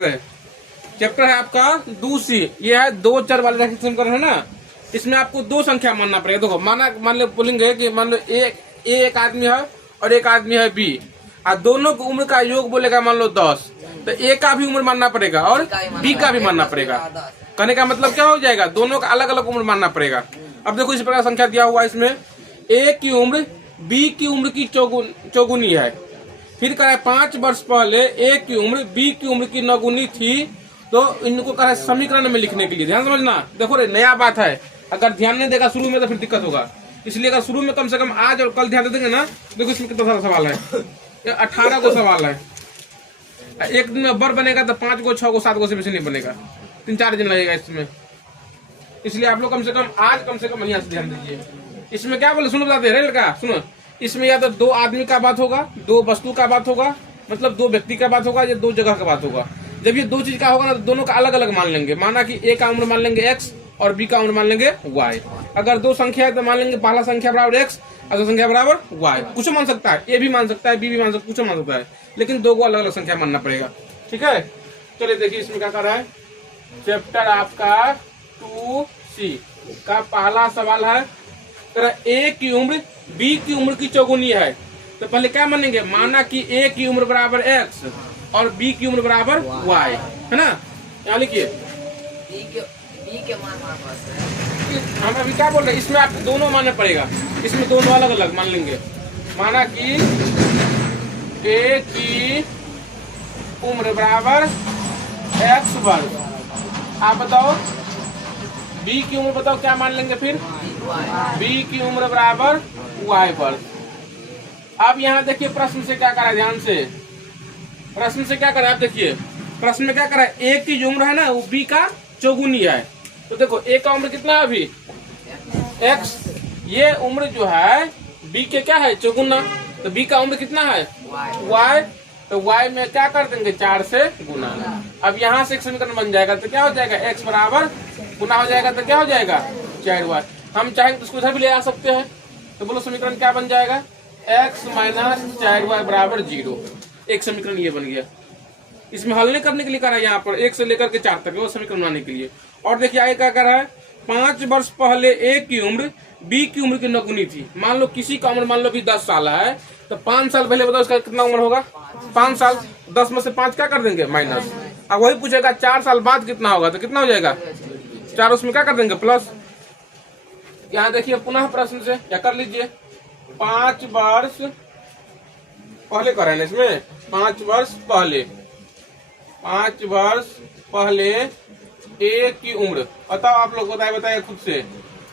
Chapter है आपका दूसरी, ये है दो चर वाले रैखिक समीकरण है ना। इसमें आपको दो संख्या मानना पड़ेगा। देखो मान लो बोलेंगे कि मान लो एक आदमी है और एक आदमी है बी, और दोनों की उम्र का योग बोलेगा मान लो 10, तो ए का भी उम्र मानना पड़ेगा और बी का भी मानना पड़ेगा। कहने का मतलब क्या हो जाएगा, दोनों का अलग अलग उम्र मानना पड़ेगा। अब देखो इस प्रकार संख्या दिया हुआ है, इसमें ए की उम्र बी की उम्र की चौगुनी है। फिर कह रहा है 5 वर्ष पहले ए की उम्र बी की उम्र की नौगुनी थी, तो इनको कह रहा है समीकरण में लिखने के लिए। ध्यान समझना, देखो रे नया बात है, अगर ध्यान नहीं देगा शुरू में तो फिर दिक्कत होगा। इसलिए अगर शुरू में कम से कम आज और कल ध्यान दे देंगे ना, देखो इसमें कितना सारा सवाल है, 18 को सवाल है। एक दिन में बर बनेगा तो 5 को 6 को 7 को से नहीं बनेगा, 3-4 दिन लगेगा इसमें। इसलिए आप लोग कम से कम बढ़िया से ध्यान दीजिए। इसमें क्या बोले, सुनो बताते हैं लड़का, सुनो। इसमें या तो दो आदमी का बात होगा, दो वस्तु का बात होगा, मतलब दो व्यक्ति का बात होगा, या दो जगह का बात होगा। जब ये दो चीज का होगा ना, तो दोनों का अलग अलग मान लेंगे। माना कि ए का उम्र मान लेंगे x और बी का उम्र मान लेंगे y। अगर दो संख्या है तो मान लेंगे पहला संख्या बराबर x और दूसरा संख्या बराबर y। कुछ मान सकता है, ए भी मान सकता है, बी भी मान सकता है, कुछ मान सकता है, लेकिन दो को अलग अलग संख्या मानना पड़ेगा। ठीक है, चलिए देखिए इसमें क्या कर रहा है। चैप्टर आपका 2C का पहला सवाल है, ए की उम्र बी की उम्र की चौगुनी है। तो पहले क्या मानेंगे, माना कि ए की उम्र बराबर x और बी की उम्र बराबर y है ना। यहाँ लिखिए बी के मान हमारे पास है। हम अभी क्या बोल रहे हैं, इसमें आपको दोनों मानना पड़ेगा। इसमें दोनों अलग अलग मान लेंगे। माना कि ए की उम्र बराबर x वर्ग, आप बताओ बी की उम्र बताओ क्या मान लेंगे फिर, बी की उम्र बराबर y वर्ग। अब यहाँ देखिए प्रश्न से क्या करा है, ध्यान से प्रश्न से क्या करा है। आप देखिए प्रश्न में क्या करा है, ए की जो उम्र है ना वो बी का चौगुनी है। तो देखो ए का उम्र कितना है अभी x, ये उम्र जो है बी के क्या है चौगुना, तो बी का उम्र कितना है y। तो y में क्या कर देंगे 4 से गुना। अब यहाँ से एक समीकरण बन जाएगा, तो क्या हो जाएगा x बराबर गुना हो जाएगा, तो क्या हो जाएगा 4y। हम चाहेंगे तो उसको इधर भी ले आ सकते हैं। तो बोलो समीकरण क्या बन जाएगा, x माइनस 4y बराबर 0। एक समीकरण ये बन गया। इसमें हल नहीं करने के लिए करा है, यहाँ पर 1 से लेकर के 4 तक वो समीकरण बनाने के लिए। और देखिए आगे क्या कर रहा है, 5 वर्ष पहले ए की उम्र बी की उम्र की नौगुनी थी। मान लो किसी का उम्र मान लो भी 10 साल है, तो 5 साल पहले बताओ उसका कितना उम्र होगा 5 साल। 10 में से 5 क्या कर देंगे माइनस। अब वही पूछेगा 4 साल बाद कितना होगा, तो कितना हो जाएगा 4, उसमें क्या कर देंगे प्लस। यहाँ देखिए पुनः प्रश्न से क्या कर लीजिए, 5 वर्ष पहले कर रहे हैं इसमें, 5 वर्ष पहले ए की उम्र बताओ। आप लोग बताइए खुद से।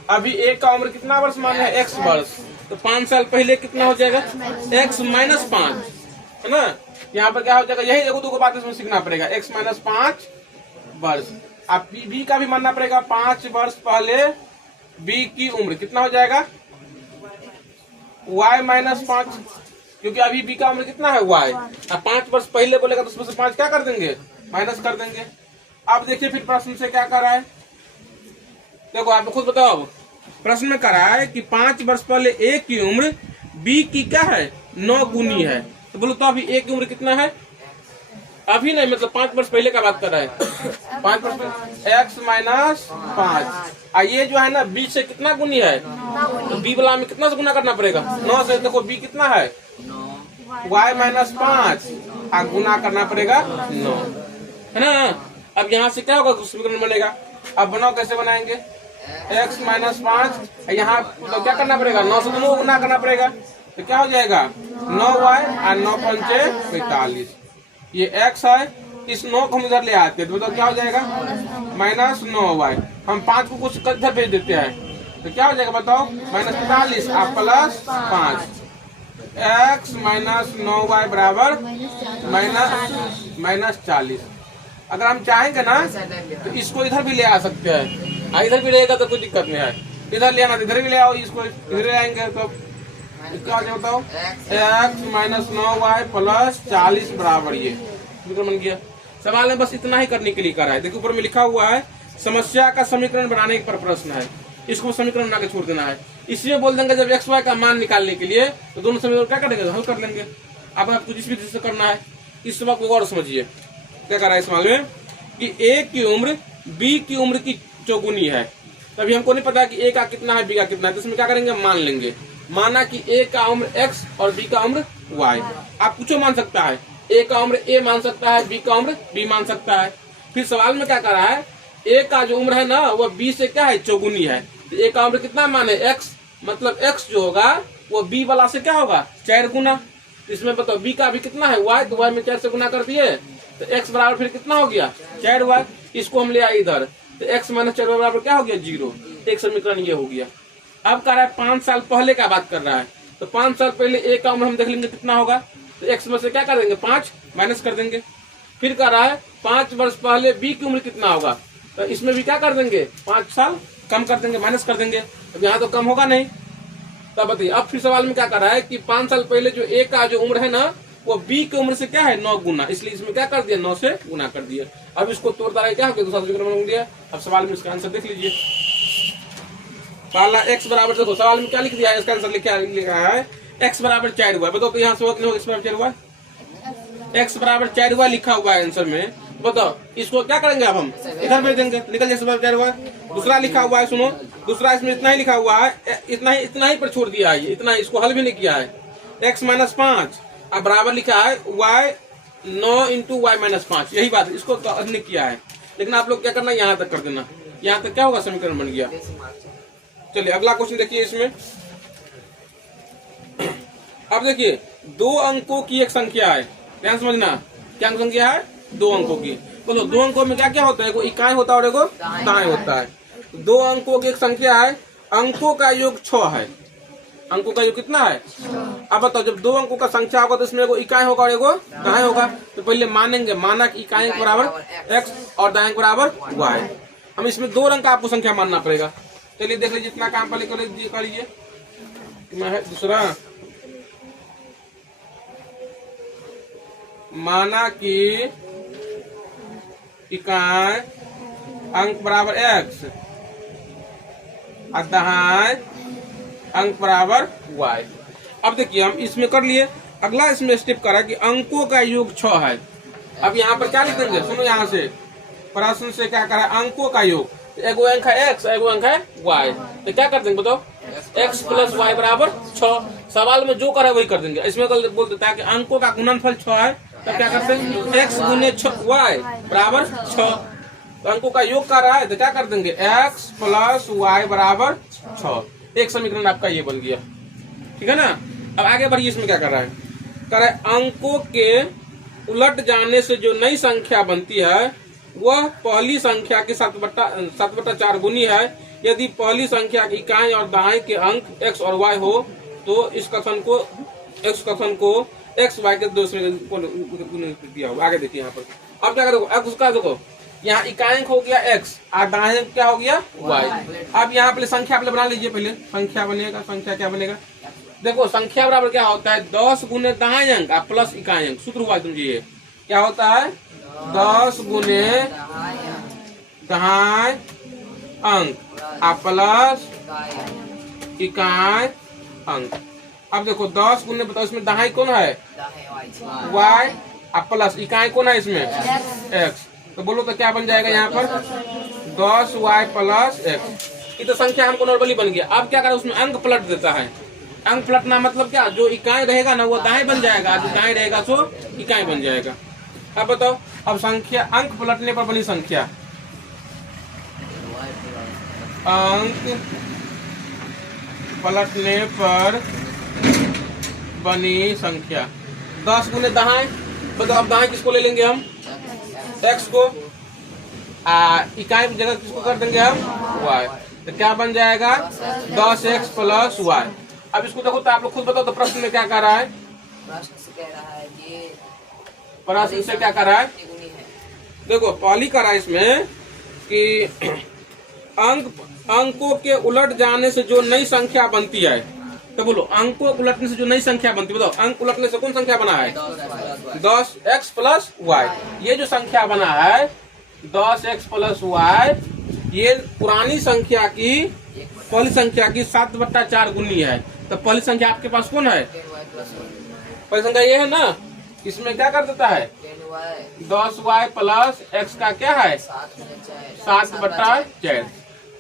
अभी ए का उम्र कितना वर्ष माने है x वर्ष, तो 5 साल पहले कितना हो जाएगा x माइनस 5 है ना। यहाँ पर क्या हो जाएगा, यही एगो दो बात इसमें सीखना पड़ेगा, x माइनस 5 वर्ष। अब बी का भी मानना पड़ेगा, 5 वर्ष पहले बी की उम्र कितना हो जाएगा y माइनस 5, क्योंकि अभी बी का उम्र कितना है y। अब 5 वर्ष पहले बोलेगा तो उसमें से 5 क्या कर देंगे माइनस कर देंगे। अब देखिए फिर प्रश्न से क्या कर रहा है, देखो आप खुद बताओ। प्रश्न में कर रहा है कि 5 वर्ष पहले ए की उम्र बी की क्या है 9 गुनी है। तो बोलो तो अभी ए की उम्र कितना है, अभी नहीं मतलब 5 वर्ष पहले का बात कर रहा है। 5 वर्ष पहले x माइनस 5, ये जो है ना बी से कितना गुनी है, तो बी वाला में कितना से गुना करना पड़ेगा 9 से। देखो बी कितना है y माइनस 5, गुना करना पड़ेगा 9 है ना। अब यहाँ से क्या होगा समीकरण बनेगा। अब बनाओ कैसे बनाएंगे, x माइनस 5, यहाँ तो क्या करना पड़ेगा 9 से दोनों गुना करना पड़ेगा, तो क्या हो जाएगा 9y और 9 पंचे 45। ये x है, इस 9 को हम इधर ले आते हैं तो क्या हो जाएगा माइनस 9y। हम 5 को कुछ इधर भेज देते हैं, तो क्या हो जाएगा बताओ माइनस 45 और प्लस 5। x माइनस 9y बराबर माइनस 40। अगर हम चाहेंगे ना तो इसको इधर भी ले आ सकते हैं, इधर भी रहेगा तो कोई दिक्कत नहीं है। इधर ले आना इधर भी ले आओ, इसको इधर ले आएंगे तो क्या हो बताओ x माइनस 9y प्लस 40 बराबर ये बन गया। सवाल में बस इतना ही करने के लिए करा है। देखो ऊपर में लिखा हुआ है समस्या का समीकरण बनाने पर प्रश्न है, इसको समीकरण बना के छोड़ देना है। इसमें बोल देंगे जब x y का मान निकालने के लिए तो दोनों समीकरण क्या करेंगे हल कर लेंगे। अब आपको जिस भी से करना है इस सबक को और समझिए। क्या करा है इस सवाल में कि ए की उम्र बी की उम्र की चौगुनी है। तभी हमको नहीं पता कि ए का कितना है बी का कितना है, तो इसमें क्या करेंगे मान लेंगे। माना कि ए का उम्र x और बी का उम्र y। आप कुछ मान सकता है, ए का उम्र ए मान सकता है, बी का उम्र बी मान सकता है। फिर सवाल में क्या करा है, ए का जो उम्र है ना वो बी से क्या है चौगुनी है। तो ए का उम्र कितना माने x, मतलब x जो होगा वो बी वाला से क्या होगा 4 गुना। इसमें बताओ बी का भी कितना है y, तो y में 4 से गुना कर दिए तो x बराबर फिर कितना हो गया 4y। इसको हम ले आए इधर तो x माइनस 4y बराबर क्या हो गया 0। एक समीकरण ये हो गया। अब कर रहा है 5 साल पहले का बात कर रहा है, तो 5 साल पहले ए का उम्र हम देख लेंगे कितना होगा, तो x में से क्या कर देंगे 5 माइनस कर देंगे। फिर कर रहा है 5 वर्ष पहले बी की उम्र कितना होगा, तो इसमें भी क्या कर देंगे 5 साल कम कर देंगे, माइनस कर देंगे। अब यहाँ तो कम होगा नहीं, तब बताइए। अब फिर सवाल में क्या कर रहा है कि 5 साल पहले जो ए का जो उम्र है ना वो बी की उम्र से क्या है 9 गुना, इसलिए इसमें क्या कर दिया 9 से गुना कर दिया। अब इसको तोड़ता है क्या हो गया दूसरा समीकरण बन गया। अब सवाल में इसका आंसर देख लीजिए। पहला x बराबर, देखो सवाल में क्या लिख दिया है, इसका आंसर लिखा है x बराबर 4 हुआ। बताओ तो यहाँ से होगा x बराबर 4 हुआ, x बराबर 4 हुआ लिखा हुआ है आंसर में। बताओ इसको क्या करेंगे अब हम इधर भेज देंगे, निकल जाए x बराबर 4 हुआ। दूसरा लिखा हुआ है, सुनो दूसरा इसमें इतना ही लिखा हुआ है, इतना ही पर छोड़ दिया है, इतना इसको हल भी नहीं किया है। x माइनस 5 अब बराबर लिखा है y 9 इंटू वाई माइनस 5, यही बात है, इसको तो हल नहीं किया है। लेकिन आप लोग क्या करना यहाँ तक कर देना, यहाँ तक क्या होगा समीकरण बन गया। चलिए अगला क्वेश्चन देखिए इसमें। अब देखिए 2 अंकों की एक संख्या है, ध्यान समझना क्या संख्या है 2 अंकों की। बोलो 2 अंकों में क्या क्या होता है, एगो इकाई होता है और एगो दाएं होता है। 2 अंकों की एक संख्या है, अंकों का योग 6 है। अंकों का योग कितना है, अब बताओ जब 2 अंकों का संख्या होगा तो इसमें एगो इकाई होगा और एगो दाएं होगा। तो पहले मानेंगे, माना कि इकाई बराबर x और दाएं बराबर y। हम इसमें 2 अंक का आपको संख्या मानना पड़ेगा। चलिए देख लीजिए जितना काम पहले कर लीजिए। मैं है दूसरा, माना कि इकाई अंक बराबर x और दाएं अंक बराबर y। अब देखिए हम इसमें कर लिए। अगला इसमें स्टेप करा कि अंकों का योग 6 है। अब यहाँ पर क्या लिख देंगे, सुनो यहाँ से प्रश्न से क्या करा, अंकों का योग, एगो अंक है x एगो अंक है y, तो क्या कर देंगे बताओ x प्लस y बराबर 6। सवाल में जो करा वही कर देंगे। इसमें बोल देता है कि अंकों का गुणनफल 6 है, तो क्या करते हैं x गुने y बराबर 6। तो अंकों का योग कर रहा है तो क्या कर देंगे x प्लस y बराबर 6। एक समीकरण आपका ये बन गया, ठीक है ना। अब आगे बढ़िए, इसमें क्या कर रहा है, कर रहा है अंकों के उलट जाने से जो नई संख्या बनती है वह पहली संख्या के 7/4 गुनी है। यदि पहली संख्या की इकाई और दाएं के अंक x और y हो तो इस कथन को x y के दूसरे दिया होगा। आगे देखिए यहाँ पर। अब क्या करोगे, अब उसका देखो यहाँ इकाई अंक हो गया x और दाएं अंक क्या हो गया y। अब यहाँ पहले संख्या पहले बना लीजिए, पहले संख्या बनेगा। संख्या क्या बनेगा, देखो संख्या बराबर क्या होता है 10 गुने दाएं अंक प्लस इकाई अंक। सूत्र हुआ तुमसे क्या होता है 10 गुने दाएं अंक प्लस इकाई अंक। अब देखो 10 गुने बताओ इसमें दाएं कौन है y प्लस इकाई कौन है इसमें x। तो बोलो तो क्या बन जाएगा यहाँ पर 10y प्लस x। ये तो संख्या हमको नॉर्मली बन गया। अब क्या करें उसमें अंक पलट देता है। अंक पलटना मतलब क्या, जो इकाई रहेगा ना वो दाएं बन जाएगा, जो दाएं रहेगा सो इकाई बन जाएगा। अब बताओ, अब संख्या अंक पलटने पर बनी संख्या, अंक पलटने पर बनी संख्या 10 गुने दाएं। बताओ अब दाएं किसको ले लेंगे हम x को, इकाई की जगह किसको कर देंगे हम y। तो क्या बन जाएगा 10x प्लस y। अब इसको देखो तो आप लोग खुद बताओ तो प्रश्न में क्या कर रहा है, प्रश्न से कह रहा है ये प्रश्न से क्या कर रहा है, देखो पहली करा इसमें कि अंकों के उलट जाने से जो नई संख्या बनती है। तो बोलो अंकों उलटने से जो नई संख्या बनती है, बताओ अंक उलटने से कौन संख्या बना है 10x प्लस y। ये जो संख्या बना है 10x प्लस y, ये पुरानी संख्या की पहली संख्या की 7/4 गुनी है। तो पहली संख्या आपके पास कौन है, पहली संख्या ये है ना, इसमें क्या कर देता है 10y 10y प्लस x का क्या है 7/4।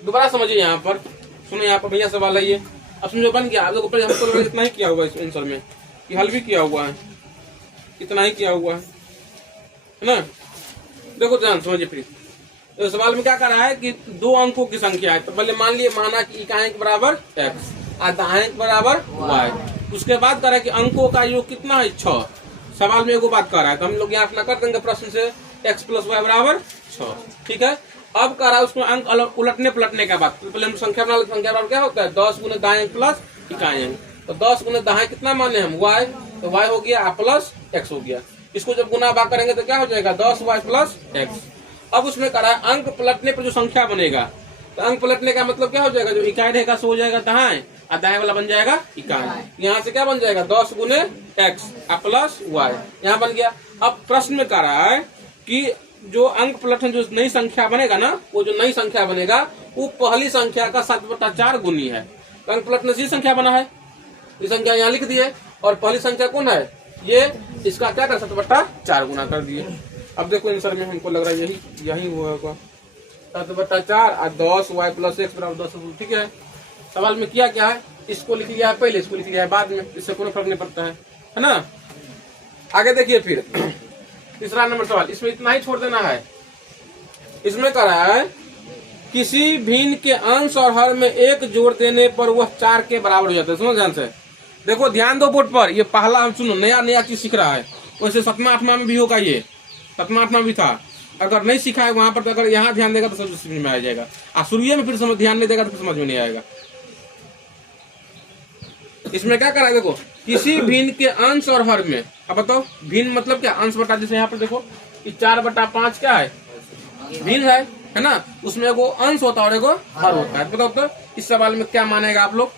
दोबारा समझिए यहाँ पर, सुनो यहाँ पर भैया सवाल है ये। अब समझो बन गया। आप लोग हमको इतना ही किया हुआ है आंसर में, कि हल भी किया हुआ है, इतना ही किया हुआ है ना। देखो ध्यान समझिए फिर। तो सवाल में क्या कर रहा है कि दो अंकों की संख्या है। तो पहले मान लिए माना कि इकाई बराबर x और दाहांक बराबर y। उसके बाद कर रहा है कि अंकों का योग कितना है 6। सवाल में एगो बात कर रहा है तो हम लोग यहाँ अपना कर देंगे प्रश्न से x + y बराबर 6। ठीक है। अब कर रहा है उसमें अंक उलटने पलटने का बात। तो पहले हम संख्या बना लेते। संख्या बराबर क्या होता है 10 गुने दाहांक प्लस इकाई अंक। तो 10 गुने दाहांक कितना माने हम y, तो y हो गया प्लस x हो गया। इसको जब गुना भाग करेंगे तो क्या हो जाएगा 10y प्लस x। अब उसमें करा अंक पलटने पर जो संख्या बनेगा, तो अंक पलटने का मतलब क्या हो जाएगा, जो इकाई रहेगा सो हो जाएगा दाहांक और दाएं वाला बन जाएगा इकाई। यहाँ से क्या बन जाएगा 10 गुने x प्लस y, यहाँ बन गया। अब प्रश्न में कह रहा है कि जो अंक पलटन जो नई संख्या बनेगा ना, वो जो नई संख्या बनेगा वो पहली संख्या का 7/4 गुनी है। तो अंक पलटने से संख्या बना है, ये संख्या यहाँ लिख दिए। और पहली संख्या कौन है ये, इसका क्या कर 7/4 गुना कर दिए। अब देखो आंसर में हमको लग रहा है यही हुआ होगा 7/4 और 10y प्लस x बराबर 10। ठीक है। सवाल में किया क्या है, इसको लिख लिया है पहले, इसको लिख लिया है बाद में, इससे कोई फर्क नहीं पड़ता है ना। आगे देखिए फिर तीसरा नंबर सवाल। इसमें इतना ही छोड़ देना है। इसमें कह रहा है किसी भिन्न के अंश और हर में 1 जोड़ देने पर वह 4 के बराबर हो जाता है। सुनो ध्यान से, देखो ध्यान दो बोर्ड पर। ये पहला हम सुनो नया चीज सीख रहा है। वैसे 7वां 8वां में भी होगा, ये 7वां 8वां भी था। अगर नहीं सीखा है वहां पर तो अगर यहाँ ध्यान देगा तो सब समझ में आ जाएगा, और शुरू में फिर समझ ध्यान नहीं देगा तो समझ में नहीं आएगा। इसमें क्या करा है देखो, किसी भिन्न के अंश और हर में। अब बताओ भिन्न मतलब क्या, अंश बटा, जैसे यहाँ पर देखो कि 4/5 क्या है भिन्न है ना। उसमें एगो अंश होता है और एगो हर होता है। बताओ तो इस सवाल में क्या मानेगा आप लोग,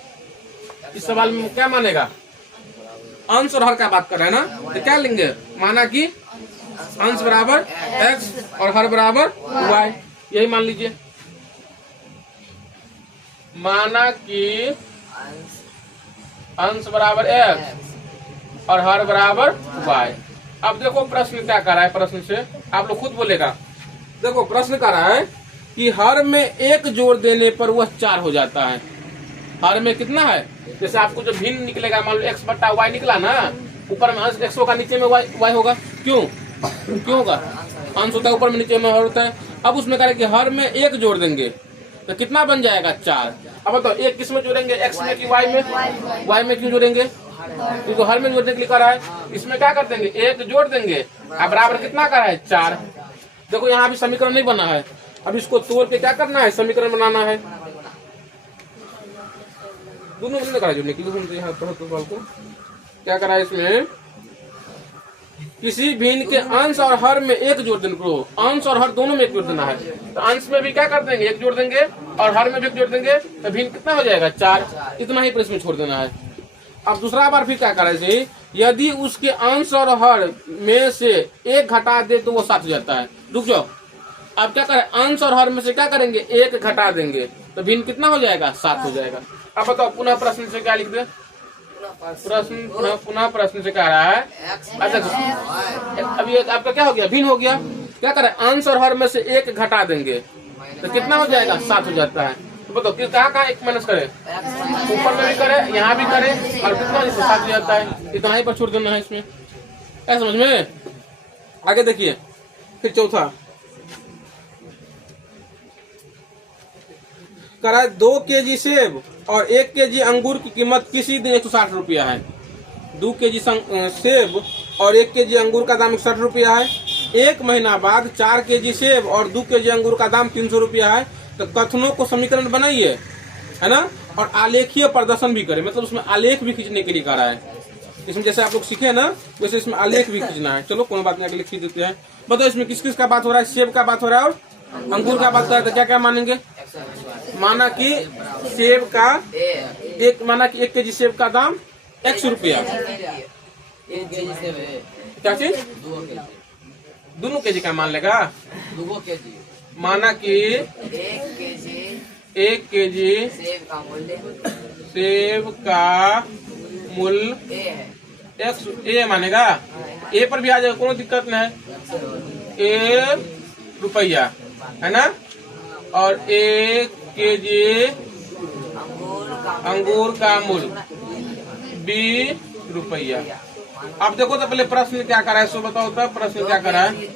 इस सवाल में क्या मानेगा, अंश और हर का बात कर रहे हैं ना। तो क्या लेंगे, माना कि अंश बराबर x और हर बराबर y, यही मान लीजिए। माना कि अंश बराबर x और हर बराबर y। अब देखो प्रश्न क्या कर रहा है, प्रश्न से आप लोग खुद बोलेगा। देखो प्रश्न कर रहा है कि हर में 1 जोड़ देने पर वह 4 हो जाता है। हर में कितना है, जैसे आपको जो भिन्न निकलेगा, मान लो x/y निकला ना, ऊपर में अंश x होगा, नीचे में y होगा। क्यों होगा, अंश होता है ऊपर में, नीचे में हर होता है। अब उसमें कह रहे कि हर में 1 जोड़ देंगे तो कितना बन जाएगा 4। अब बताओ एक किस में जोड़ेंगे, x में कि y में। y में क्यों जोड़ेंगे, क्योंकि हर में जोड़ने के लिए करा है। इसमें क्या कर देंगे 1 जोड़ देंगे, अब बराबर कितना करा है 4। देखो यहाँ भी समीकरण नहीं बना है, अब इसको तोड़ के क्या करना है, समीकरण बनाना है। दोनों ने करा जोड़ने के लिए। यहाँ को क्या करा है, इसमें किसी भिन्न के अंश और हर में 1 जोड़ देने को, अंश और हर दोनों में 1 जोड़ देना है। तो अंश में भी क्या कर देंगे 1 जोड़ देंगे और हर में भी 1 जोड़ देंगे, तो भिन्न कितना हो जाएगा 4। इतना ही प्रश्न छोड़ देना है। अब दूसरा बार फिर क्या करें, यदि उसके अंश और हर में से 1 घटा दे तो वो 7 हो जाता है। रुक जाओ, अब क्या करें, अंश और हर में से क्या करेंगे 1 घटा देंगे तो भिन्न कितना हो जाएगा 7 हो जाएगा। अब बताओ पुनः प्रश्न से क्या लिख दे, प्रश्न पुनः प्रश्न से कह रहा है। अच्छा अब ये आपका क्या हो गया, भिन्न हो गया। क्या करें, अंश और हर में से 1 घटा देंगे तो कितना हो जाएगा 7 हो जाता है। तो बताओ कहाँ 1 माइनस करे, ऊपर में भी करे, यहाँ भी करे, और कितना 7 हो जाता है। इतना ही पर छोड़ देना है इसमें, क्या समझ में। आगे देखिए फिर चौथा करा है 2 केजी सेब और 1 केजी अंगूर की कीमत किसी दिन 160 रुपया है। 2 केजी सेब और 1 केजी अंगूर का दाम 160 रुपया है। 1 महीना बाद 4 केजी सेब और 2 केजी अंगूर का दाम 300 रुपया है। तो कथनों को समीकरण बनाइए, है ना, और आलेखीय प्रदर्शन भी करें, मतलब उसमें आलेख भी खींचने के लिए कह रहा है। इसमें जैसे आप लोग सीखे ना, वैसे इसमें आलेख भी खींचना है। चलो कोई बात नहीं, आगे लिख देते हैं। बताओ इसमें किस किस का बात हो रहा है, सेब का बात हो रहा है और अंगूर का बात हो रहा है। तो क्या क्या मानेंगे, माना कि सेब का माना कि 1 केजी सेब का दाम 100 रुपया। क्या चीज, दोनों केजी का मान लेगा, माना कि 1 केजी सेब का मूल्य एक्स ए मानेगा, ए पर भी आ जाएगा, कोई दिक्कत नहीं है। ए रुपया है ना, और 1 केजी अंगूर का मूल्य 20 रुपया। अब देखो तो पहले प्रश्न क्या करा है, सो बताओ तब प्रश्न क्या करा है।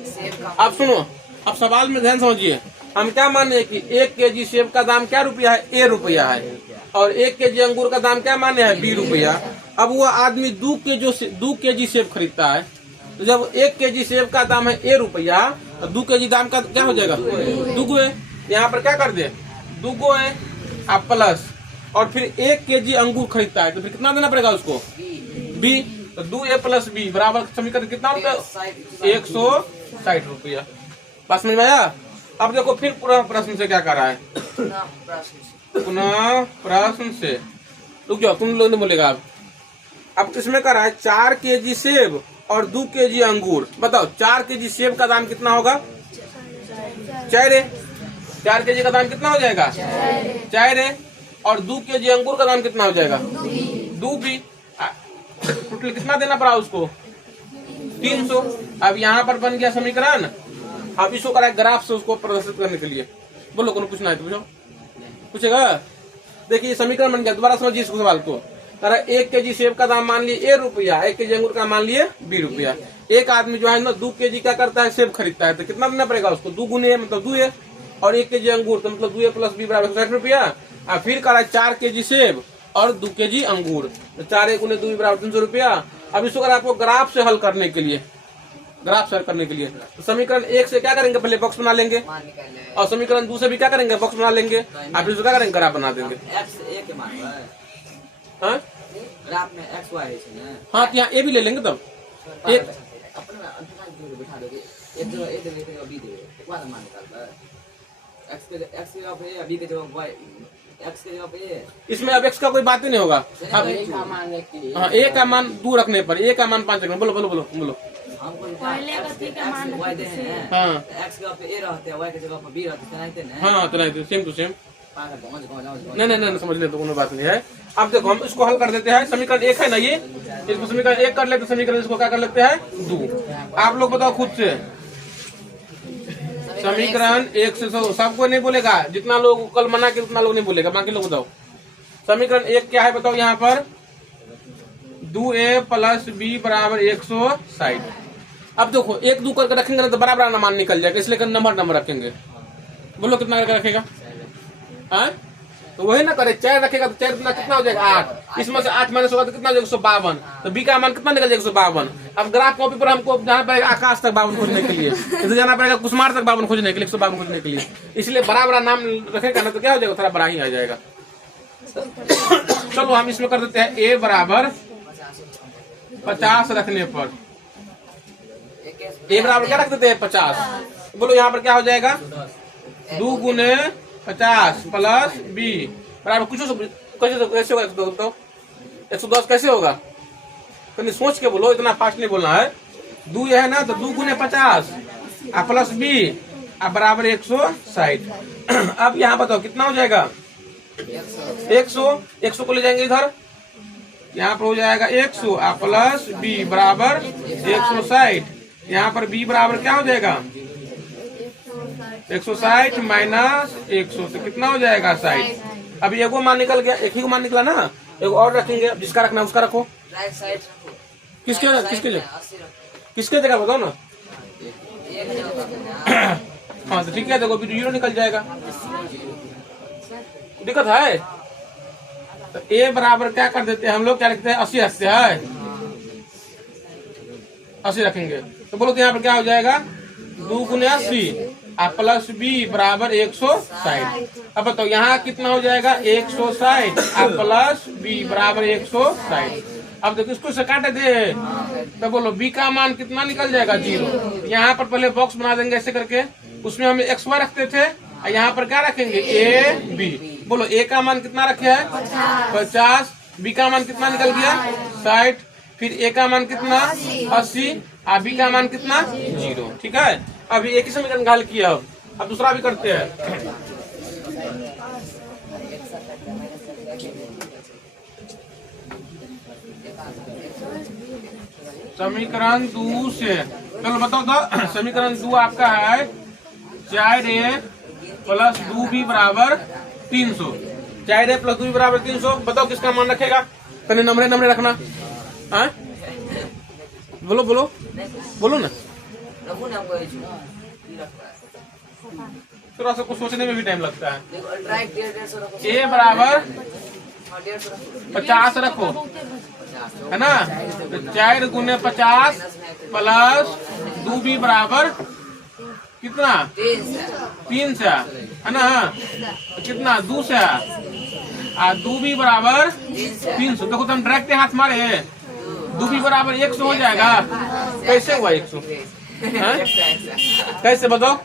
अब सुनो, अब सवाल में ध्यान समझिए। हम क्या माने कि 1 केजी सेब का दाम क्या रुपया है, ए रुपया है, और 1 केजी अंगूर का दाम क्या माने है, 20 रुपया। अब वो आदमी 2 केजी सेब खरीदता है, तो जब 1 केजी सेब का दाम है ए रुपया, तो 2 केजी दाम का क्या हो जाएगा, दुगो है। यहाँ पर क्या कर दे, दुगो है, आप प्लस, और फिर 1 केजी अंगूर खरीदता है, तो फिर कितना देना पड़ेगा उसको, बी। तो 2a + b बराबर समीकरण कितना रुपया, 160 रुपया। पास में आया। अब देखो फिर पूरा प्रश्न से क्या कर रहा है, पुनः प्रश्न से रुक जाओ, तुम लोग ने बोलेगा। अब इसमें कर रहा है 4 केजी सेब और 2 केजी अंगूर। बताओ 4 केजी सेब का दाम कितना होगा, 4 केजी का दाम कितना हो जाएगा, 4, और 2 केजी अंगूर का दाम कितना हो जाएगा, 2 भी। टोटल कितना देना पड़ा उसको, 300। अब यहाँ पर बन गया समीकरण। अब इसको करा ग्राफ से उसको प्रदर्शित करने के लिए। बोलो कौन पूछना है तो पूछो, पूछेगा। देखिए समीकरण बन गया, दोबारा समझिए इसको सवाल को। करा 1 केजी सेब का दाम मान लिए ए रुपया, 1 केजी अंगूर का मान लिए 20 रुपया। एक आदमी जो है ना 2 केजी क्या करता है, सेब खरीदता है, तो कितना देना पड़ेगा उसको, 2 गुने मतलब 2 है, और 1 केजी अंगूर तो मतलब 2a + b बराबर 60 रुपया। और फिर करा 4 केजी सेब और 2 केजी अंगूर, तो 4 गुने 2 बराबर 300 रुपया। अब इसको अगर आपको ग्राफ से हल करने के लिए, ग्राफ से हल करने के लिए, तो समीकरण 1 से क्या करेंगे, पहले बॉक्स बना लेंगे, और समीकरण 2 से भी क्या करेंगे, बॉक्स बना लेंगे, आप फिर क्या करेंगे, ग्राफ बना देंगे। हाँ तो यहाँ ए भी ले लेंगे तब, एक इसमें अब x का कोई बात ही नहीं होगा। अब हाँ a का मान 2 रखने पर, a का मान 5 रखने, बोलो बोलो बोलो बोलो। हाँ हाँ तो नहीं, सेम टू सेम, नहीं नहीं नहीं समझ ले तो कोई बात नहीं है। अब देखो हम इसको हल कर देते हैं। समीकरण 1 है ना ये, इसको समीकरण 1 कर लेते, समीकरण इसको क्या कर लेते हैं, 2। आप लोग बताओ खुद से, समीकरण 1 से सबको नहीं बोलेगा, जितना लोग कल मना के उतना लोग नहीं बोलेगा, बाकी लोग बताओ समीकरण 1 क्या है, बताओ यहाँ पर 2a + b बराबर 160। अब देखो 1 2 करके रखेंगे ना तो बराबर मान निकल जाएगा, इसलिए नंबर रखेंगे। बोलो कितना करके रखेगा, हाँ तो वही ना करे, 4 रखेगा तो 4 कितना हो जाएगा, 8। इसमें से 8 माइनस होगा तो कितना हो जाएगा, 152। तो बी का मान कितना निकल जाएगा, 152। अब ग्राफ कॉपी पर हमको जाना पड़ेगा आकाश तक 52 खोजने के लिए, तो जाना पड़ेगा कुसमार तक 52 खोजने के लिए, 152 खोजने के लिए। इसलिए बड़ा बड़ा नाम रखेगा ना तो क्या हो जाएगा, थोड़ा बड़ा ही आ जाएगा। चलो हम इसमें कर देते हैं a बराबर 50 रखने पर, a बराबर क्या रख देते हैं, 50। बोलो यहाँ पर क्या हो जाएगा, 2 गुने 50 + b बराबर कुछ कैसे होगा, 110 कैसे होगा, कहीं सोच के बोलो, इतना फास्ट नहीं बोलना है। 2 है ना, तो 2 गुने 50 + b बराबर 160। अब यहाँ बताओ कितना हो जाएगा, 100 को ले जाएंगे इधर, यहाँ पर हो जाएगा 100 + b बराबर 160। यहाँ पर b बराबर क्या हो जाएगा, 160 माइनस 100, तो कितना हो जाएगा, 60। अब एगो मान निकल गया, एक ही को मान निकला ना, एक और रखेंगे, जिसका रखना है उसका रखो। किसके किसके जगह बताओ ना। हाँ तो ठीक है, देखो फिर 0 निकल जाएगा, दिक्कत है। तो a बराबर क्या कर देते हैं हम लोग, क्या रखते हैं, 80 रखते हैं, 80 रखेंगे। तो बोलो तो यहाँ पर क्या हो जाएगा, 2 गुने 80 + b बराबर 160। अब बताओ यहाँ कितना हो जाएगा, 160 + b बराबर 160। अब देखो इसको से काटे दे, तो बोलो b का मान कितना निकल जाएगा, 0। यहाँ पर पहले बॉक्स बना देंगे ऐसे करके, उसमें हम xy रखते थे, यहाँ पर क्या रखेंगे, a b। बोलो a का मान कितना रखे है, 50, b का मान कितना निकल गया, 60, फिर a का मान कितना, 80, और b का मान कितना, 0। ठीक है, अभी एक ही समीकरण हल किया, अब दूसरा भी करते हैं। समीकरण 2 से चलो बताओ तो समीकरण 2 आपका है 4a प्लस 2b बराबर 300। 4a प्लस 2b बराबर 300 बताओ किसका मान रखेगा? पहले नंबरे नंबरे रखना। हाँ बोलो बोलो बोलो ना, रघु ने हमको ये लगता है। थोड़ा सा कुछ सोचने में भी टाइम लगता है। देखो अल्ट्रा 150 रखो। a बराबर 150 रखो। 50 रखो है ना, तो 4 गुने 50 प्लस 2b बराबर कितना? 3 से है ना, तो कितना 2 से और 2b बराबर 300। देखो तो हम डायरेक्ट हाथ मारे 2b बराबर 100 हो जाएगा। कैसे हुआ 100? कैसे बताओ?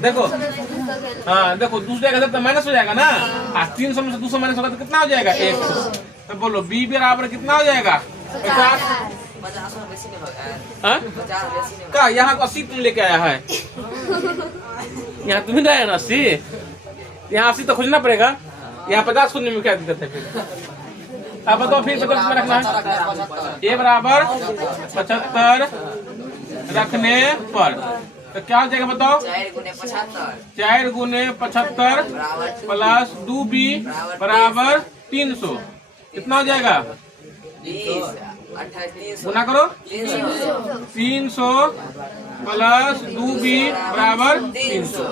देखो हाँ देखो दूसरे का तो माइनस हो जाएगा ना, 300 में से 200 माइनस होगा तो कितना हो जाएगा? 100। तो बोलो b बराबर कितना हो जाएगा? 50। 50 में बेसी नहीं भगा। हाँ 50 बेसी नहीं क्या यहाँ को 80 तुम लेके आया है? यहाँ तुम ही लाया ना 80, यहाँ 80 तो खोजना पड़ेगा। यहाँ 50 खोजने में क्या दिक्कत है फिर? अब बताओ फिर मतलब इसमें रखना है a बराबर 75 रखने पर तो क्या हो जाएगा बताओ? 4 गुने 75 4 गुने 75 प्लस 2b बराबर 300 कितना हो जाएगा? 20 28 गुना करो। 300 300 प्लस 2b बराबर 300।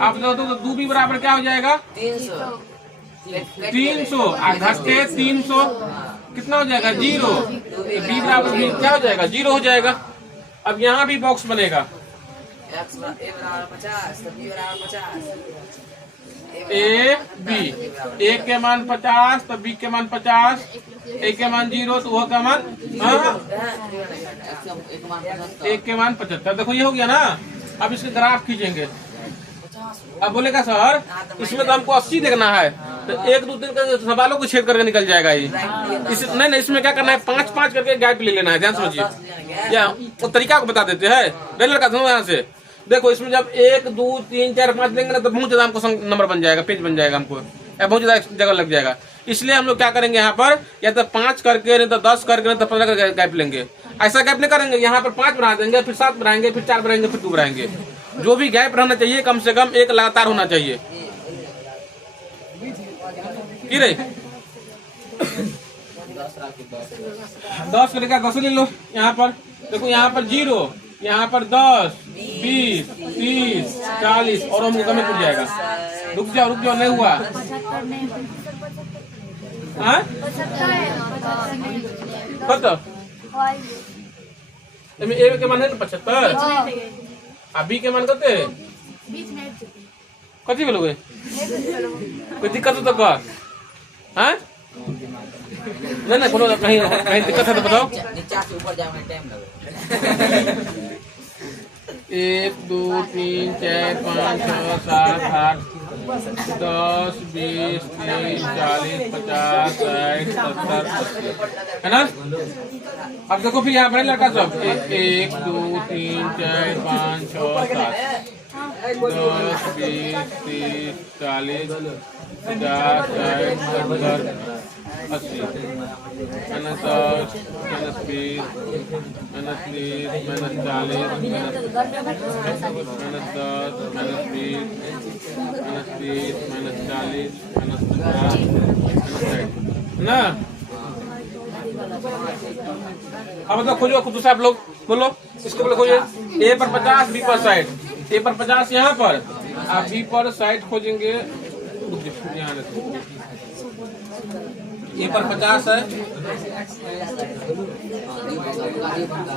आप देखो तो 2b बराबर क्या हो जाएगा? 300 घटके 300 कितना हो जाएगा? 0। b बराबर b क्या हो जाएगा? 0 हो जाएगा। अब यहाँ भी बॉक्स बनेगा x बराबर 50 तो b बराबर 50 a b, a के मान 50 तो b के मान 50, a के मान 0 तो वह का मान a के मान 75। देखो ये हो गया ना। अब इसके ग्राफ खींचेंगे। अब बोलेगा सर इसमें तो हमको 80 देखना है, तो 1 2 3 करके सवालों को छेद करके निकल जाएगा ये। नहीं नहीं इसमें क्या करना है? 5 5 करके गैप ले लेना है। ध्यान समझिए, या वो तरीका को बता देते हैं। लड़का सुनो यहाँ से देखो, इसमें जब 1 2 3 4 5 लेंगे ना तो बहुत ज्यादा हमको नंबर बन जाएगा, पेज बन जाएगा हमको, या बहुत ज्यादा जगह लग जाएगा। इसलिए हम लोग क्या करेंगे यहाँ पर या तो 5 करके नहीं तो 10 करके नहीं तो 15 करके गैप लेंगे। ऐसा गैप नहीं करेंगे, यहाँ पर 5 बढ़ा देंगे, फिर 7 बढ़ाएंगे, फिर 4 बढ़ाएंगे, फिर 2 बढ़ाएंगे। जो भी गैप रहना चाहिए कम से कम एक लगातार होना चाहिए। की रे 10 करेगा 10 ले लो। यहाँ पर देखो, यहाँ पर 0, यहाँ पर 10 20 30 40 और हम कम पड़ जाएगा। रुक जाओ नहीं हुआ। हाँ ए के मान है 75 बी के मान कते कथी बोलोगे? कोई दिक्कत हो तो कह। हाँ नहीं कोनो कहीं कहीं दिक्कत है तो बताओ। नीचे से ऊपर जाने में टाइम लगेगा। 1 2 3 4 5 6 7 8 10 20 30 40 50 60 70 80 है ना। अब देखो फिर यहाँ पर लड़का सब 1 2 3 4 5 6 7 10 20 30 40 50 60 70 80 -10 -20 -30 -40 ना। अब तो खोजो खुद से आप लोग बोलो, इसको बोलो खोजिए। ए पर 50 बी पर 60, ए पर 50 यहाँ पर आप बी पर 60 खोजेंगे। ए पर 50 है।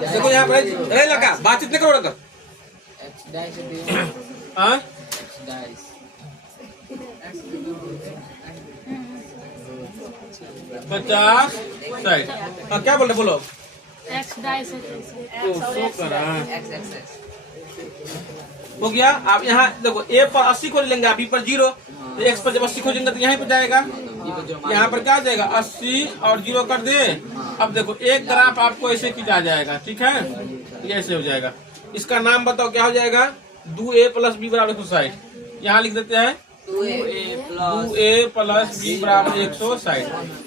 देखो यहाँ पर लड़का बातचीत नहीं करो लड़का। हाँ 50 60। हाँ क्या बोल रहे बोलो। हो गया। आप यहाँ देखो ए पर 80 खोज लेंगे, बी पर 0, तो एक्स पर जब 80 खोजेंगे तो यहाँ पे जाएगा। यहाँ पर क्या जाएगा 80 और 0 कर दे। अब देखो एक ग्राफ आपको ऐसे खींचा जाएगा, ठीक है, ये ऐसे हो जाएगा। इसका नाम बताओ क्या हो जाएगा? 2a प्लस बी बराबर 160। यहाँ लिख देते हैं 2a प्लस बी बराबर 160।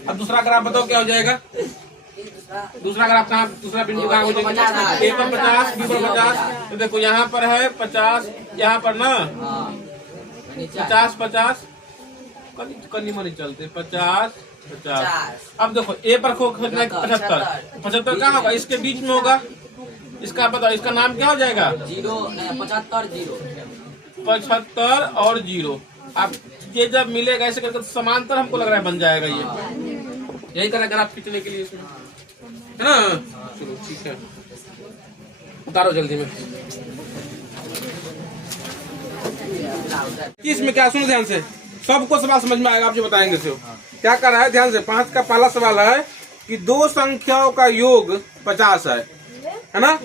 अब दूसरा ग्राफ बताओ क्या हो जाएगा? दूसरा अगर आप कहाँ दूसरा बिंदु कहाँ हो जाएगा, ए पर 50, बी पर 50, तो देखो यहाँ पर है 50, यहाँ पर ना 50 कल नहीं चलते 50। अब देखो ए पर खोजना है 75 कहाँ होगा, इसके बीच में होगा, इसका बताओ इसका नाम क्या हो जाएगा, 75 और 0। अब ये जब मिलेगा ऐसे करके समांतर हमको लग रहा है बन जाएगा, ये यही तरह ग्राफ खींचने के लिए इसमें है ना। चलो ठीक है, उतारो जल्दी में। इसमें क्या, सुनो ध्यान से, सबको सवाल समझ में आएगा, आप जो बताएंगे सो क्या कर रहा है, ध्यान से। 5 का पहला सवाल है कि दो संख्याओं का योग 50 है ना,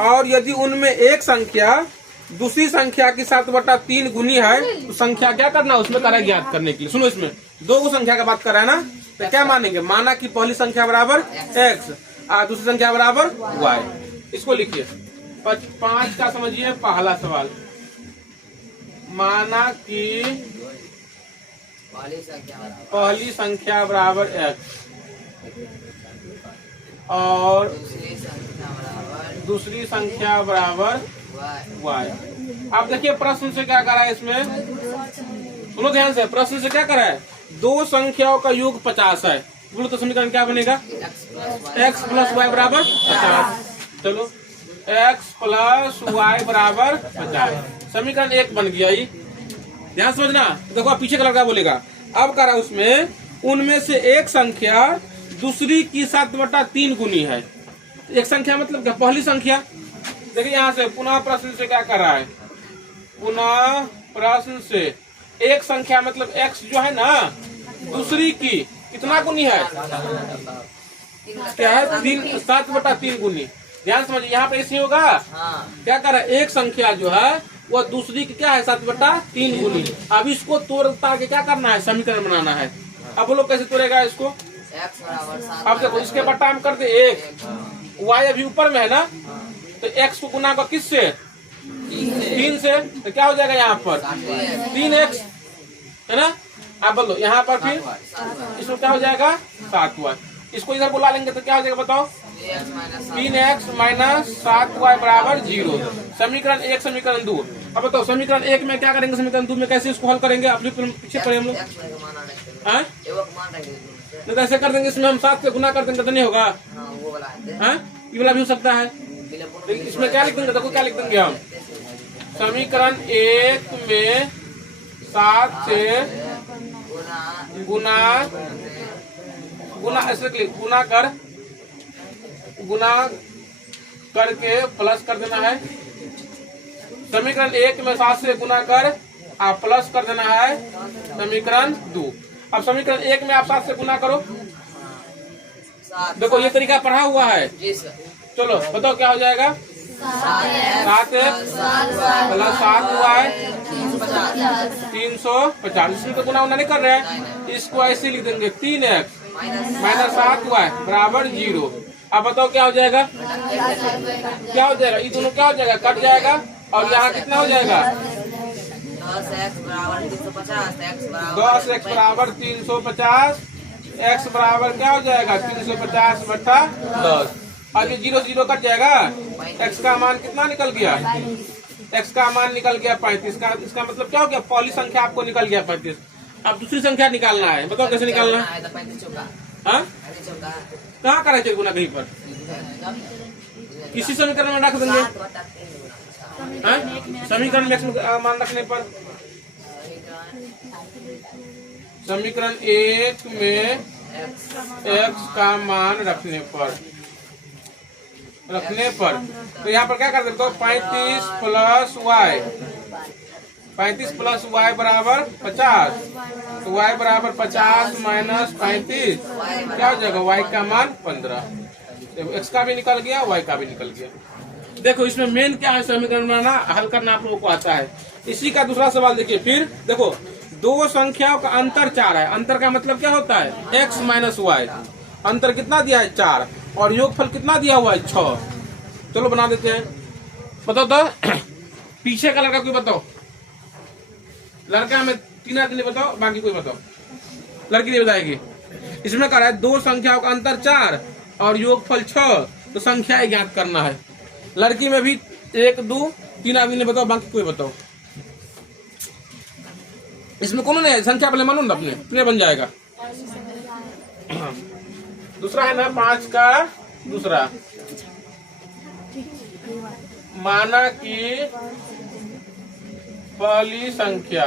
और यदि उनमें एक संख्या दूसरी संख्या की 7/3 गुनी है तो संख्या क्या करना है, उसमें तरह ज्ञात करने के लिए। सुनो, इसमें दो को संख्या का बात कर रहा है ना, तो क्या मानेंगे, माना कि पहली संख्या बराबर x और दूसरी संख्या बराबर y। इसको लिखिए 5 का समझिए पहला सवाल, माना कि पहली संख्या बराबर x और दूसरी संख्या बराबर y। आप देखिए प्रश्न से क्या करा है, इसमें सुनो ध्यान से, प्रश्न से क्या करा है, दो संख्याओं का योग 50 है, बोलो तो समीकरण क्या बनेगा, x प्लस y बराबर 50। चलो x प्लस y बराबर 50, समीकरण 1 बन गया। ये ध्यान समझना, देखो आप पीछे का लड़का बोलेगा। अब करा उसमें उनमें से एक संख्या दूसरी की 7/3 गुनी है। एक संख्या मतलब क्या, पहली संख्या। देखिए यहाँ से पुनः प्रश्न से क्या कर रहा है, पुनः प्रश्न से एक संख्या मतलब x जो है ना दूसरी की कितना गुनी है, क्या है 7/3 गुनी। ध्यान समझिए, यहाँ पे ऐसे होगा, क्या कर रहा है, एक संख्या जो है वो दूसरी की क्या है 7/3 गुनी। अब इसको तोड़ के क्या करना है, समीकरण बनाना है। अब लोग कैसे तोड़ेगा इसको, अब देखो इसके बट्टा हम करते 1, y अभी ऊपर में है ना, तो x को गुना का किससे, 3 से, तो क्या हो जाएगा यहाँ पर 3x है ना। आप बोलो यहाँ पर फिर इसमें क्या हो जाएगा 7y, इसको इधर बुला लेंगे तो क्या हो जाएगा बताओ, 3x माइनस 7y बराबर 0। समीकरण 1 समीकरण 2। अब बताओ समीकरण 1 में क्या करेंगे, समीकरण 2 में कैसे इसको हल करेंगे, आप पीछे पड़े हम लोग नहीं तो ऐसे कर देंगे, इसमें हम 7 से गुना कर देंगे तो नहीं होगा, ये वाला भी हो सकता है। इसमें क्या लिख देंगे, देखो क्या लिख देंगे हम, समीकरण 1 में 7 से गुना ऐसे गुना करके प्लस कर देना है। समीकरण 1 में 7 से गुना कर आप प्लस कर देना है समीकरण 2। अब समीकरण 1 में आप 7 से गुना करो, देखो ये तरीका पढ़ा हुआ है। चलो बताओ क्या हो जाएगा, 7 प्लस 7y 350। इसमें तो गुना उना नहीं कर रहे हैं, इसको ऐसे लिख देंगे 3x माइनस 7y बराबर 0। अब बताओ क्या हो जाएगा, क्या हो जाएगा, ये दोनों क्या हो जाएगा, कट जाएगा और यहाँ कितना हो जाएगा 10x बराबर 350, x बराबर क्या हो जाएगा 350/10। और ये 0 0 कट जाएगा, x का मान कितना निकल गया, x का मान निकल गया 35 का। इसका मतलब क्या हो गया, पहली संख्या आपको निकल गया 35। अब दूसरी संख्या निकालना है, बताओ कैसे निकालना है, हाँ कहाँ करा चाहिए गुना, कहीं पर किसी समीकरण में रख देंगे, समीकरण में मान रखने पर, समीकरण 1 में x का मान रखने पर तो यहाँ पर क्या कर देते हो, 35 प्लस y बराबर 50, तो y बराबर 50 माइनस 35 क्या हो जाएगा, y का मान 15। x का भी निकल गया, y का भी निकल गया। देखो इसमें मेन क्या है, समीकरण बनाना हल करना आप लोगों को आता है। इसी का दूसरा सवाल देखिए, फिर देखो दो संख्याओं का अंतर 4 है। अंतर का मतलब क्या होता है, x माइनस y। अंतर कितना दिया है 4 और योगफल कितना दिया हुआ है 6। चलो बना देते हैं, बताओ तो पीछे का लड़का कोई बताओ, लड़का में 3 आदमी बताओ, बाकी कोई बताओ, लड़की नहीं बताएगी। इसमें कह रहा है दो संख्याओं का अंतर 4 और योगफल 6, तो संख्या ज्ञात करना है। लड़की में भी 1 2 3 आदमी ने बताओ, बाकी कोई बताओ। इसमें कौन है संख्या, पहले मानो ना अपने बन जाएगा। दूसरा है ना 5 का दूसरा, माना कि पहली संख्या,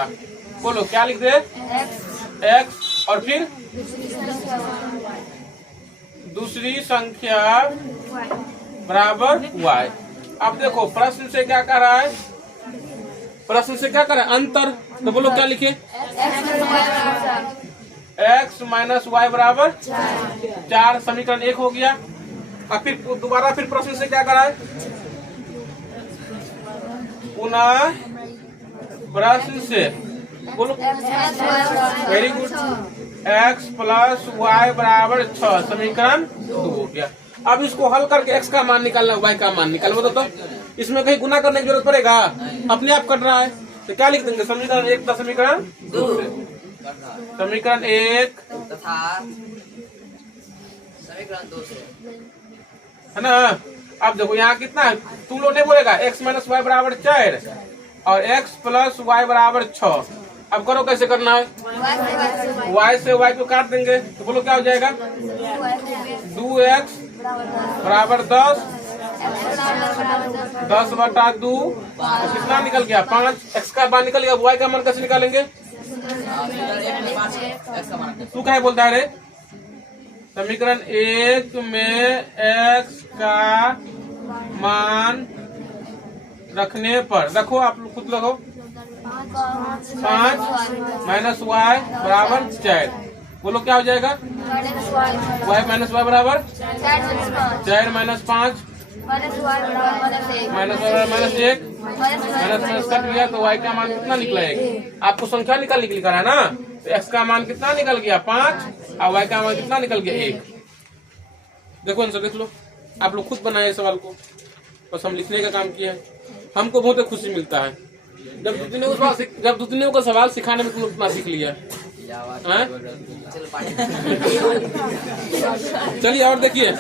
बोलो क्या लिख दे, x और फिर दूसरी संख्या बराबर y। अब देखो प्रश्न से क्या कर रहा है, प्रश्न से क्या कर रहा है, अंतर। तो बोलो क्या लिखे, x माइनस वाई बराबर 4, समीकरण 1 हो गया। अब फिर दोबारा फिर प्रश्न से क्या कर रहा है, पुनः प्रश्न से बोलो, very good, x plus y बराबर 6, समीकरण 2 हो गया। अब इसको हल करके x का मान निकालना, y का मान निकालना। तो इसमें कहीं गुना करने की जरूरत पड़ेगा, अपने आप कट रहा है। तो क्या लिख देंगे, समीकरण 1 तथा समीकरण 2, समीकरण 1 तथा समीकरण 2 से, है ना। अब देखो यहाँ कितना है, तुम लोग नहीं बोलेगा, x माइनस वाई बराबर 4 और x प्लस वाई बराबर 6। अब करो कैसे करना है, y से y को काट देंगे, तो बोलो क्या हो जाएगा, 2x बराबर 10, 10 बटा 2, तो कितना निकल गया 5। x का मान निकल गया, y का मान कैसे निकालेंगे, तू क्या बोलता है रे, समीकरण 1 में x का मान रखने पर, देखो आप लोग खुद लगो, 5 माइनस वाई बराबर 4, बोलो क्या हो जाएगा, y माइनस वाई बराबर 4 minus 5 minus y minus 1 minus cut गया, तो y का मान कितना निकला है, आपको संख्या निकालने के लिए करा है ना। तो x का मान कितना निकल गया 5 और y का मान कितना निकल गया 1। देखो आंसर देख लो, आप लोग खुद बनाए सवाल को, बस हम लिखने का काम किया है। हमको बहुत खुशी मिलता है जब दूसरे को सवाल सिखाने में तुम लोग इतना सीख लिया। चलिए और देखिए,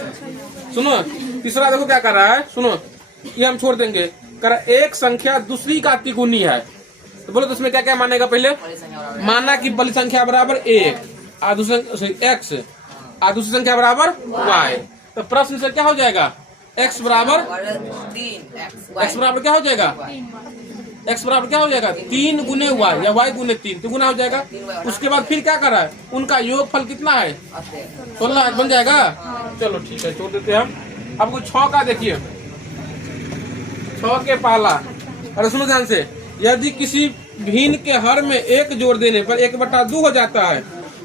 सुनो तीसरा देखो क्या कर रहा है, सुनो ये हम छोड़ देंगे। कर एक संख्या दूसरी का तिगुनी है, तो बोलो तो उसमें क्या क्या मानेगा, पहले माना कि बड़ी संख्या बराबर 1 और दूसरी x और दूसरी संख्या बराबर y। तो प्रश्न से क्या हो जाएगा, x बराबर 3, x बराबर क्या हो जाएगा, x बराबर क्या हो जाएगा 3 गुने y या y गुने 3, तो गुना हो जाएगा। उसके बाद फिर क्या कर रहा है, उनका योगफल कितना है 16 बन जाएगा। चलो ठीक है, छोड़ देते हैं हम। अब कुछ 6 का देखिए, 6 के पहला, अरे सुनो ध्यान से, यदि किसी भिन्न के हर में 1 जोड़ देने पर 1/2 हो जाता है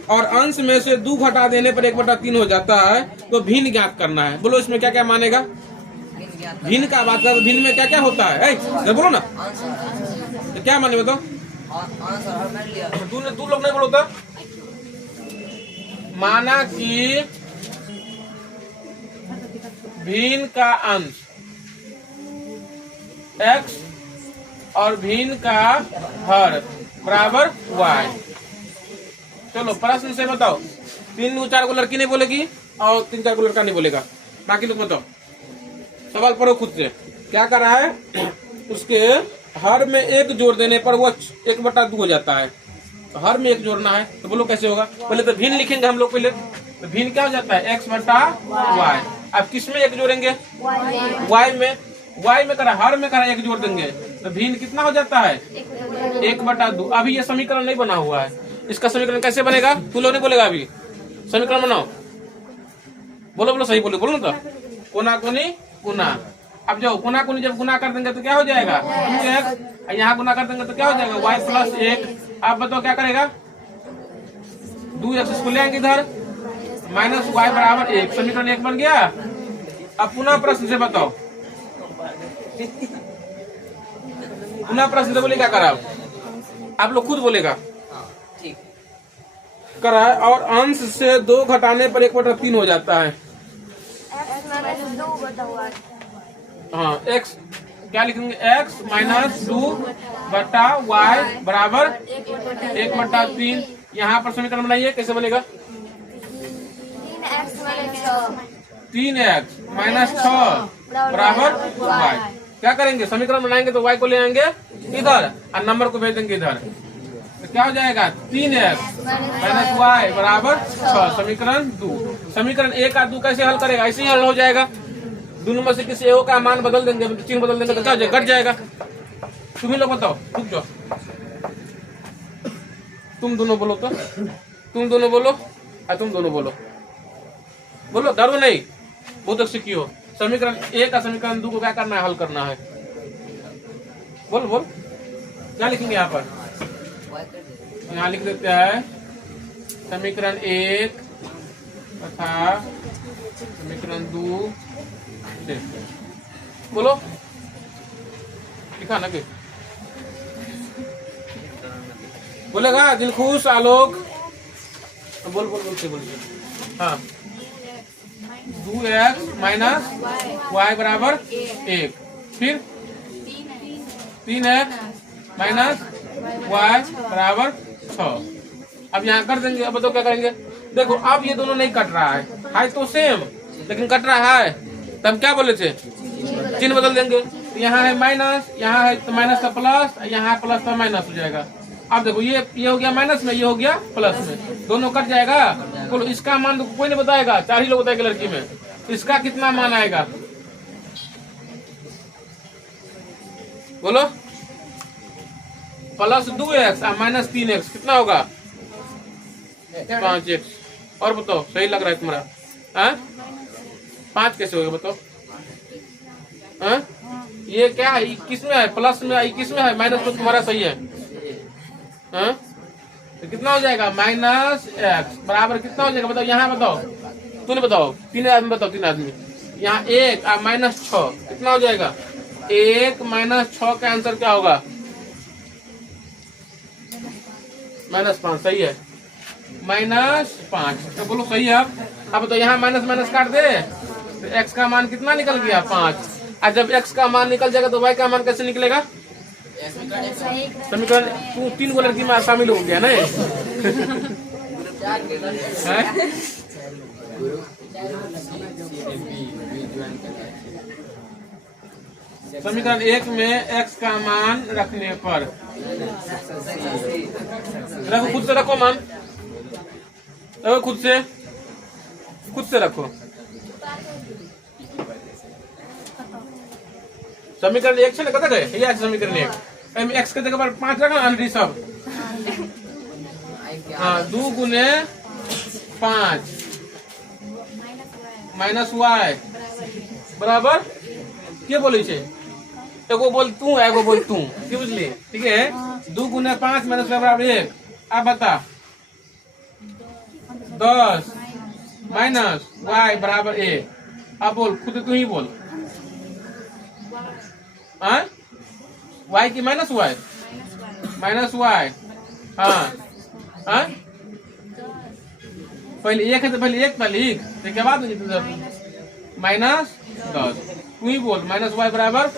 और अंश में से 2 घटा देने पर 1/3 हो जाता है, तो भिन्न ज्ञात करना है। बोलो इसमें क्या क्या मानेगा, भिन्न का बात कर, भिन्न में क्या क्या होता है, बोलो ना, तो क्या माने बताओ, तू लोग नहीं बोलो तो, माना कि भिन्न का अंश x और भिन्न का हर बराबर y। चलो प्रश्न से बताओ, 3-4 को लड़की नहीं बोलेगी और 3-4 को लड़का नहीं बोलेगा, बाकी लोग बताओ। सवाल पढ़ो खुद से, क्या कर रहा है, उसके हर में 1 जोड़ देने पर वो 1/2 हो जाता है। तो हर में 1 जोड़ना है, तो बोलो कैसे होगा, पहले तो भिन्न लिखेंगे हम लोग, पहले तो भिन्न क्या हो जाता है x/y। अब किस में 1 जोड़ेंगे, y में करा, हर में करा 1 जोड़ देंगे, तो भिन्न कितना हो जाता है 1/2। अभी ये समीकरण नहीं बना हुआ है, इसका समीकरण कैसे बनेगा, तू लोग नहीं बोलेगा, अभी समीकरण बनाओ, बोलो बोलो सही बोलो, बोलो ना, तो कोना कोनी गुना। अब जो कोना कोनी जब गुना कर देंगे तो क्या हो जाएगा 2x, यहाँ गुना कर देंगे तो क्या हो जाएगा y प्लस 1। आप बताओ क्या करेगा, 2x इसको ले आएंगे इधर, माइनस y बराबर 1, समीकरण 1 बन गया। अब पुनः प्रश्न से बताओ, पुनः प्रश्न से बोले क्या करा, आप लोग खुद बोलेगा करा है, और अंश से 2 घटाने पर 1/3 हो जाता है। हाँ x क्या लिखेंगे, x माइनस 2/y बराबर 1/3। यहाँ पर समीकरण बनाइए, कैसे बनेगा, 3x माइनस 6 बराबर y। क्या करेंगे, समीकरण बनाएंगे तो y को ले आएंगे इधर और नंबर को भेज देंगे इधर, तो क्या हो जाएगा 3x माइनस y बराबर 6। समीकरण 2। समीकरण 1 और 2 कैसे हल करेगा, ऐसे ही हल हो जाएगा। दोनों में से किसी एक का मान बदल देंगे, चिन्ह बदल देंगे तो क्या हो जाएगा, घट जाएगा। तुम ही लोग बताओ, रुक जाओ, तुम दोनों बोलो, तो तुम दोनों बोलो और तुम दोनों बोलो, बोलो, डरो नहीं, बहुत अच्छे की हो। समीकरण 1 का समीकरण 2 को क्या करना है, हल करना है। बोल बोल, क्या लिखेंगे यहाँ पर, यहाँ लिख देते हैं समीकरण 1 तथा समीकरण 2। बोलो, लिखा ना, कि बोलेगा दिल खुश आलोक, बोल बोल बोलते बोलिए। हाँ, 2x माइनस y बराबर 1, फिर 3x माइनस y बराबर 6। अब यहाँ कर देंगे। अब बताओ क्या करेंगे, देखो अब ये दोनों नहीं कट रहा है तो सेम, लेकिन कट रहा है, तब क्या बोले थे, चिन्ह बदल देंगे। तो यहाँ है माइनस, यहाँ है तो माइनस का प्लस, यहाँ प्लस का माइनस हो जाएगा। अब देखो ये हो गया माइनस में, ये हो गया प्लस में, दोनों कट जाएगा। बोलो इसका मान तो कोई नहीं बताएगा, 4 ही लोग बताएंगे लड़की में। इसका कितना मान आएगा, बोलो, प्लस 2x और माइनस 3x कितना होगा, 5x। और बताओ सही लग रहा है तुम्हारा, 5 कैसे होगा बताओ, ये क्या है, किस में है, प्लस में, किस में है, माइनस में तुम्हारा सही है। तो कितना हो जाएगा, माइनस x बराबर कितना हो जाएगा बताओ, यहाँ बताओ, तूने बताओ, 3 आदमी बताओ, 3 आदमी, यहाँ 1 और माइनस 6 कितना हो जाएगा, 1 माइनस 6 का आंसर क्या होगा, माइनस 5। सही है, माइनस 5। तो बोलो सही है। अब तो यहाँ माइनस माइनस काट दे, तो x का मान कितना निकल गया, 5। और जब x का मान निकल जाएगा तो y का मान कैसे निकलेगा, समीकरण 3 को लड़की में शामिल हो गया ना। समीकरण 1 में x का मान रखने पर, रखो, खुद से रखो मान, रखो खुद से रखो। समीकरण 1 से कत गए, ये समीकरण 1 x के जगह पर 5 रखना अंडरी सब। हाँ, 2 गुने 5 माइनस y बराबर के बोले छे, एगो बोल तू, एगो बोल तू, की बुझली, ठीक है। 2 गुने 5 माइनस y बराबर 1। अब बता, 10 माइनस y बराबर 1। अब बोल, खुद तू ही बोल, y की माइनस y, माइनस y। हाँ, पहले 1 है तो पहले 1 लिख, तो क्या बात है, माइनस 10। तू ही बोल, माइनस y बराबर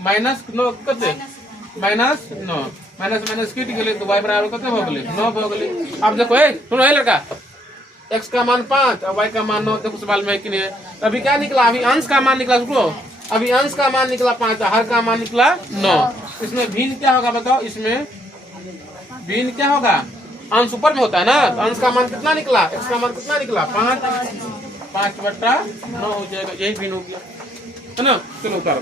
माइनस 9 कते, माइनस 9, माइनस माइनस कट गए तो y बराबर कते हो गए, 9 हो गए। अब देखो सुनो लड़का, x का मान 5 और y का मान 9, देखो सवाल में कि नहीं है। अभी क्या निकला, अभी अंश का मान निकला, सुनो, अभी अंश का मान निकला 5, हर का मान निकला 9। इसमें भिन्न क्या होगा बताओ, इसमें भिन्न क्या होगा, अंश ऊपर में होता है ना, तो अंश का मान कितना निकला, x का मान कितना निकला, 5/9 हो जाएगा, यही भिन्न हो गया, है ना। चलो उतारो।